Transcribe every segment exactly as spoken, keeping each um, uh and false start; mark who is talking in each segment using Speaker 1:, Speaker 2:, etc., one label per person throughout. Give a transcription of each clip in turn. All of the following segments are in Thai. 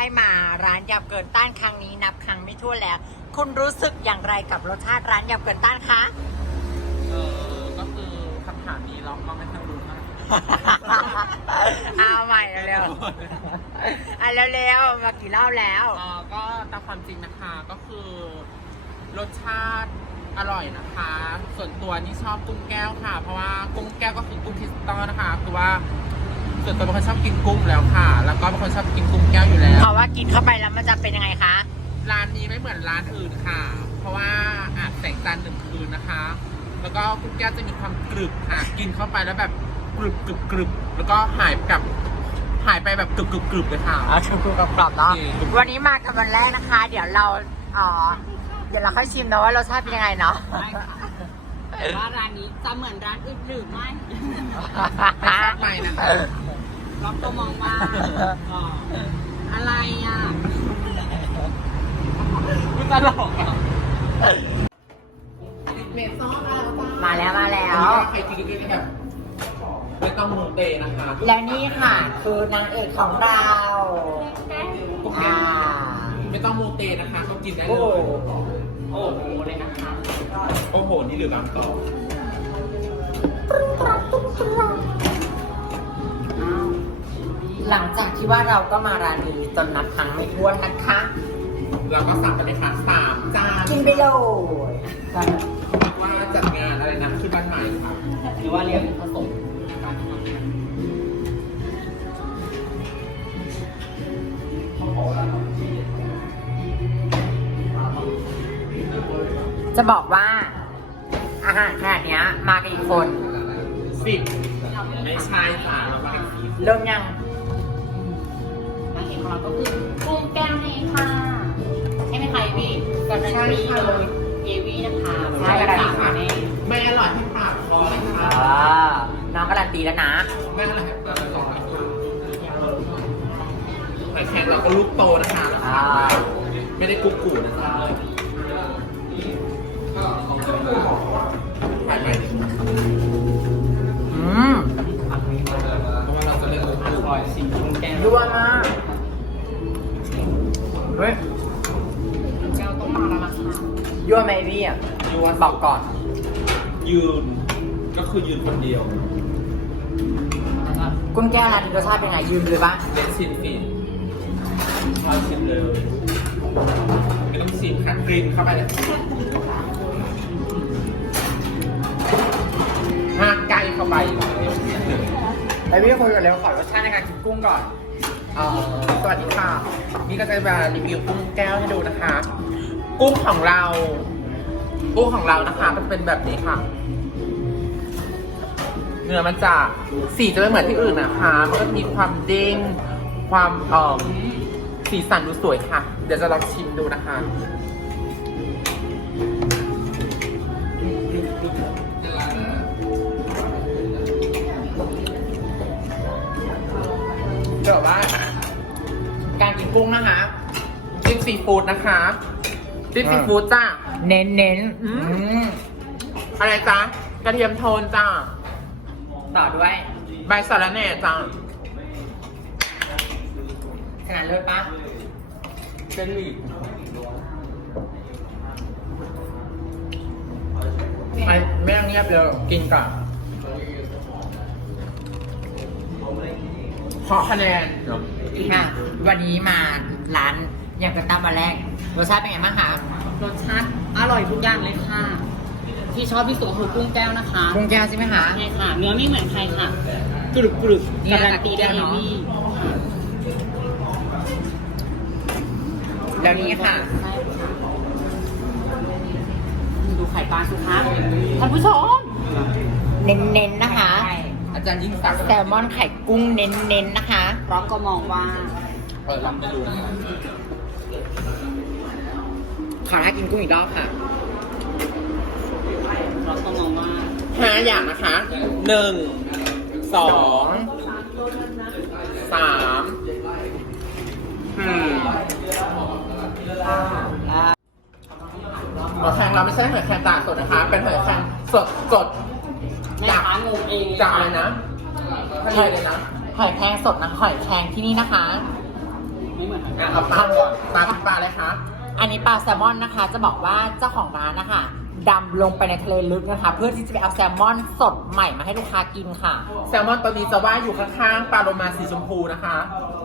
Speaker 1: มาร้านยำเกินต้านครั้งนี้นับครั้งไม่ถ้วนแล้ว คุณรู้สึกอย่างไรกับรสชาติร้านยำเกินต้านคะ
Speaker 2: เออก็คือคำถามนี้เราก็ไม่ค่อยรู้มาก
Speaker 1: เอาใหม่เร็วๆอ่ะเร็วๆมากี่รอบแล้ว
Speaker 2: เออก็ตามความจริงนะคะก็คือรสชาติอร่อยนะคะ ส่วนตัวนี่ชอบกุ้งแก้วค่ะ เพราะว่ากุ้งแก้วก็คือกุ้งคริสตัลนะคะคือว่าส่วนตัวเป็นคนชอบกินกุ้งแล้วค่ะ แล้วก็เป็นคนชอบกินกุ้งแก้วอยู่แล้ว
Speaker 1: เพราะว่ากินเข้าไปแล้วมันจะเป็นยังไงคะ
Speaker 2: ร้านนี้ไม่เหมือนร้านอื่นค่ะ เพราะว่าอาจแสงจันทร์หนึ่งคืนนะคะ แล้วก็กุ้งแก้วจะมีความกรึบค่ะ กินเข้าไปแล้วแบบกรึบกรึบกรึบแล้วก็หายกับหายไปแบบกรึบกรึบกรึบเลยค่ะ
Speaker 1: อ่ะชูกรอบๆเนาะ
Speaker 2: โอเค
Speaker 1: วันนี้มากับวันแรกนะคะ เดี๋ยวเราอ๋อเดี๋ยวเราค่อยชิมนะว่ารสชาติเป็นยังไงเนาะ
Speaker 3: แต่ว่าร้านนี้จะเหมือนร้านอื่นหรือไม่
Speaker 2: ไม่ทราบไปนะคะ
Speaker 3: เราก็มองว่าอ๋ออะไรอ่ะ
Speaker 2: ไม่ตลกอ่ะเมซอนมา
Speaker 1: มาแล้วมาแล้
Speaker 2: แล้ว วใครกินกินแบบไม่ต้องมูเตนะคะ
Speaker 1: และนี่ค่ะคือนางเอกของเรา
Speaker 2: กุ้ง
Speaker 1: อ่า
Speaker 2: แก้วไม่ต้องมูเตนะคะเขากินได้เล
Speaker 1: โอ้
Speaker 2: ยโอ้โหเลยนะคะโอ้โหนี่หรือบางกอก
Speaker 1: หลังจากที่ว่าเราก็มาร้านนี้จนนับครั้งไม่ถ้วนนะคะ
Speaker 2: เราก็สั่งกันเลยค่ะสามจาน
Speaker 1: กินไปเลย
Speaker 2: ว่าจัดงานอะไรนะที่บ้านใหม่ค่ะ
Speaker 3: หรือว่าเรียกผสม
Speaker 1: จะบอกว่า อาหารขนาดเนี้ยมากี่คน
Speaker 2: สิบไม่ใช่ค่ะเราไปสี่
Speaker 1: เริ่มยัง
Speaker 3: นางเอกของเราก็คือกุ้งแก้วนี่เองค่ะใช่ไหมคะเอวี่กับนางเอกเลยเอวี่นะคะ
Speaker 1: ใช่ค่ะ
Speaker 3: สามแม่
Speaker 2: ไม่อร่อยให้ปากคอเลยค่ะ
Speaker 1: อ่าน้องการันตีแล้วนะ
Speaker 2: ไม่อร่อยให้ปากคอเลยค่ะหอยแครงเราก็ลูกโตนะคะ
Speaker 1: อ่า
Speaker 2: ไม่ได้กุ๊กกูนะคะไปไปดิ
Speaker 1: อืม
Speaker 2: เพราะว่าเราจะเล่นกุ๊กกู
Speaker 3: สีกุ้งแก้ว
Speaker 1: ยั่วมากเฮ้ย
Speaker 3: แก้วต้องมาแล้วนะคะ
Speaker 1: ยั่วไหมพี่อ่ะยั่วบอกก่อน
Speaker 2: ยืนก็คือยืนคนเดียว
Speaker 1: กุ้งแก้วร้านนี้รสชาติเป็นไงยืนเลยปะ
Speaker 2: เล่นซินฟินเราชิมเลยไม่ต้องชิมค่ะกรีนเข้าไปเลยห้าไก่เข้าไป
Speaker 1: ไอพี่คุยกันเร็วขอรสชาติในการกินกุ้งก่อน
Speaker 2: เอ่อสวัสดีค่ะ นี่ก็จะมารีวิวกุ้งแก้วให้ดูนะคะ กุ้งของเรา กุ้งของเรานะคะมันเป็นแบบนี้ค่ะ เนื้อมันจะสีจะไม่เหมือนที่อื่นนะคะ มันก็จะมีความเด้ง ความเอ่อสีสันดูสวยค่ะ เดี๋ยวจะลองชิมดูนะคะเดี๋ยวว่า การกินกุ้งนะคะจิ้มซีฟู้ดนะคะจิ้มซีฟู้ดจ้า
Speaker 1: เน้นเน้นๆอืม
Speaker 2: อะไรจ้า กระเทียมโทนจ้า
Speaker 1: ต่อด้วย
Speaker 2: ใบสะระแหน่จ้า
Speaker 1: ขนาดเลิศปะ
Speaker 2: เป็นหลีกไม่ไม่ต้องเงียบเลยกินก่อนขอคะแนน
Speaker 1: ค่ะ วันนี้มาร้านยำกระตั้มมาแรกรสชาติเป็นไงบ้างคะ
Speaker 3: รสชาติอร่อยทุกอย่างเลยค่ะ ที่ชอบที่สุดคือกุ้งแก้วนะคะ
Speaker 1: กุ้งแก้วใช่ไหมคะ
Speaker 3: ใช่ค่ะ เนื้อไม่เหมือนใครค่ะ กรุบกรุบ
Speaker 1: นี่
Speaker 3: กา
Speaker 1: นะ
Speaker 3: รันตีได้
Speaker 1: กุ้งแก้ว
Speaker 3: เอ
Speaker 1: เนอะ
Speaker 3: วี่
Speaker 1: แล้วนี่ค่ะ
Speaker 3: ใช่ค่ะดูไข่ปลาสิคะท่านผู้ชม
Speaker 1: เน้นๆนะคะ
Speaker 2: อาจารย์ยิ่งศักดิ์
Speaker 1: แซลมอนไข่กุ้งเน้นๆนะคะ
Speaker 3: เพราะก็มองว่า
Speaker 2: เออลำไม่รู้นะคะ
Speaker 1: ขอท้ากินกุ้งอีกรอบค่ะ
Speaker 3: เราก็มองว่า
Speaker 2: ห้าอย่างนะคะหนึ่งสองสามสี่หอยแครงเราไม่ใช่หอยแครงตากสดนะคะ เป็นหอยแครงสดสด
Speaker 3: แม่
Speaker 2: จาก
Speaker 3: ค้างงเอง
Speaker 2: จากอะไรนะทะเลเลยนะ
Speaker 1: หอยแครงสดนะหอยแครงที่นี่นะคะ
Speaker 3: ไม่เหมือน
Speaker 2: อ่ะเอาปลาก่อนปลากินปลาเลยคะ
Speaker 1: อันนี้ปลาแซลมอนนะคะ จะบอกว่าเจ้าของร้านนะคะดำลงไปในทะเลลึกนะคะ เพื่อที่จะไปเอาแซลมอนสดใหม่มาให้ลูกค้ากินค่ะ
Speaker 2: แซลมอนตัวนี้จะว่ายอยู่ข้างๆปลาโลมาสีชมพูนะคะ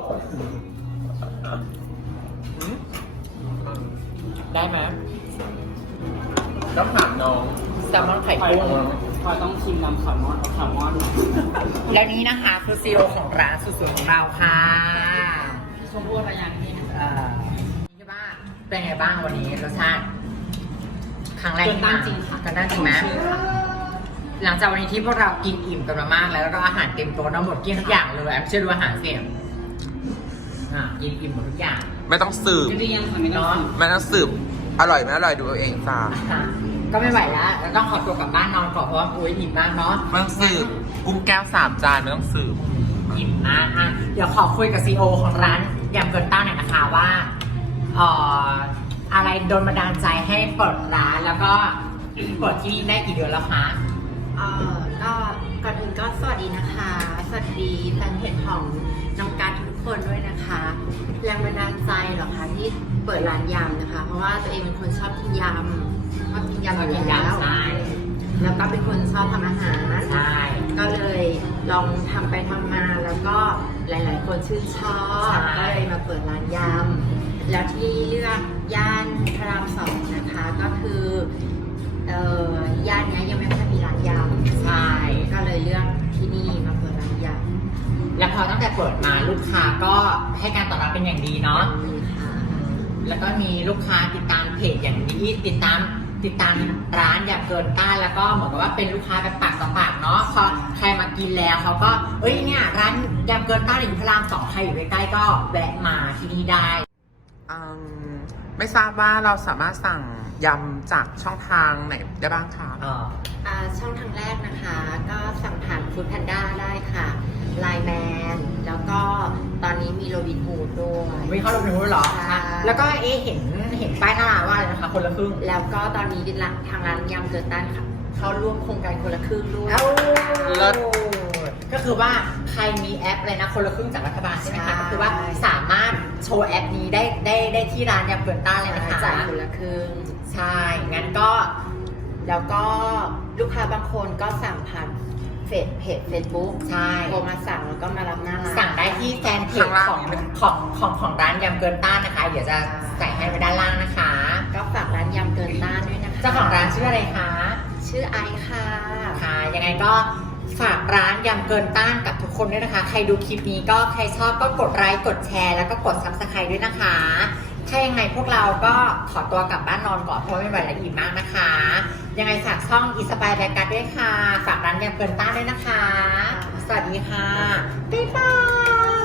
Speaker 2: อืม
Speaker 1: ได้ไหม
Speaker 2: ต้องถามน้อง
Speaker 1: แซลมอนไข่กุ้ง
Speaker 3: พอต้องชิมน้ำแซลมอนเอาแซลมอน
Speaker 1: แล้วนี้นะคะคือซีโอของร้านสุดๆของเราค่ะ
Speaker 3: ชมพู่อะไรอย่างนี้
Speaker 1: เอ่อนี่ใช่ป่ะเป็นไงบ้างวันนี้รสชาติครั้งแรก
Speaker 3: เกิน
Speaker 1: ที่
Speaker 3: ต้าน
Speaker 1: มา
Speaker 3: จริงค่ะ
Speaker 1: เกินต้านจริงไหมหลังจากวันนี้ที่พวกเรากินอิ่มกันมามากแล้วแล้วก็อาหารเต็มโต๊ะทั้งหมดกินทุกอย่างเลยแอมเชื่อดูอาหารเสียอ่ะกินอิ่มหมดทุกอย่าง
Speaker 2: ไม่ต้องสืบ
Speaker 3: จริงๆยังทำไม่ได้
Speaker 1: เนาะ
Speaker 2: ไม่ต้องสืบอร่อยไม่อร่อยดูเอาเองจ้า
Speaker 1: ค่ะก็ไม่ไหวแล้วแล้วต้องขอตัวกลับบ้านนอนก่อนเพราะว่าอุ้ยอิ่มมากเนาะ
Speaker 2: ไม่ต้องสืบกุ้งแก้วสามจานไม่ต้องสืบ
Speaker 1: อิ่มมากอ่ะเดี๋ยวขอคุยกับซีโอของร้านยำเกินต้านหน่อยนะคะว่าเอ่ออะไรโดนบันดาลใจให้เปิดร้านแล้วก็เปิดที่นี่ได้กี่เดือนแล้วคะ
Speaker 4: เอ่อก็ก่อนอื่นก็สวัสดีนะคะ สวัสดีแฟนเพจของน้องการทุกคนด้วยนะคะ แรงบันดาลใจเหรอคะที่เปิดร้านยำนะคะ เพราะว่าตัวเองเป็นคนชอบกินยำชอบกินยำอยู่แล้ว
Speaker 1: ใช่
Speaker 4: แล้วก็เป็นคนชอบทำอาหาร
Speaker 1: ใช่
Speaker 4: ก็เลยลองทำไปทำมาแล้วก็หลาย ๆ คนชื่นชอบก็เลยมาเปิดร้านยำแล้วที่เลือกย่านพระรามสองนะคะก็คือเอ่อย่านเนี้ยยังไม่ค่อยมีร้านยำ
Speaker 1: ใช่
Speaker 4: ก็เลยเลือกที่นี่มาเปิดร้านย
Speaker 1: แล้วพอตั้งแต่เปิดมาลูกค้าก็ให้การตอบรับเป็นอย่างดี
Speaker 4: ำ
Speaker 1: เนาะ
Speaker 4: นี่ค่ะ
Speaker 1: แล้วก็มีลูกค้าติดตามเพจอย่างดีติดตามติดตามร้านอย่างเกินต้านแล้วก็เหมือนกับว่าเป็นลูกค้าแบบปากต่อปากเนาะพอใครมากินแล้วเขาก็เอ้ยเนี่ยร้านยำเกินต้านอยู่พระรามสองใครอยู่ใกล้ๆก็แวะมาที่นี่ได้
Speaker 2: อืมไม่ทราบว่าเราสามารถสั่งยำจากช่องทางไหนได้บ้างคะ
Speaker 1: เออ
Speaker 4: อ่าช่องทางแรกนะคะ ก็สั่งผ่านฟู้ดแพนด้าได้ค่ะไลน์แมนแล้วก็ตอนนี้มีโรบินฮูดด้วย
Speaker 1: วิ่งเข้าโรงพยาบาลเหรอ
Speaker 4: ใช่
Speaker 1: แล้วก็เอ๊ะเห็นเห็นป้ายหน้าร้านว่าอะไรนะคะ คนละครึ่ง
Speaker 4: แล้วก็ตอนนี้ทางร้านยำเกิดต้านค่ะเข้าร่วมโครงการคนละครึ่งด้วย
Speaker 1: เอ้า
Speaker 2: เลิศ
Speaker 1: ก็คือว่าใครมีแอปอะไรนะคนละครึ่งจากรัฐบาลใช่ไหมคะ
Speaker 4: ใช่
Speaker 1: ก็คือว่าสามารถโชว์แอปนี้ได้ได้ได้ที่ร้านยำเกินต้านเลยนะคะ
Speaker 4: จ่ายคนละครึ่ง
Speaker 1: ใช่ งั้นก็
Speaker 4: แล้วก็ลูกค้าบางคนก็สั่งผ่านเฟซเพจเฟซบุ๊ก
Speaker 1: ใช่
Speaker 4: โทรมาสั่งแล้วก็มารับหน้าร้าน
Speaker 1: สั่งได้ที่แฟนเพจ
Speaker 2: ข้างล่าง
Speaker 1: ของ
Speaker 2: นี่เลย
Speaker 1: ของของของร้านยำเกินต้านนะคะ เดี๋ยวจะใส่ให้ไว้ด้านล่างนะคะ
Speaker 4: ก็ฝากร้านยำเกินต้านด้วยนะคะ
Speaker 1: เจ้าของร้านชื่ออะไรคะ
Speaker 4: ชื่อไอซ์ค่ะ
Speaker 1: ค่ะ ยังไงก็ฝากร้านยำเกินต้านกับทุกคนด้วยนะคะ ใครดูคลิปนี้ก็ใครชอบก็กดไลค์กดแชร์แล้วก็กดซับสไครต์ด้วยนะคะ ถ้ายังไงพวกเราก็ขอตัวกลับบ้านนอนก่อนเพราะไม่ไหวแล้วอิ่มมากนะคะ ยังไงฝากช่องอิสปายแบกกัดด้วยค่ะ ฝากร้านยำเกินต้านด้วยนะคะ สวัสดีค่ะ บ๊ายบาย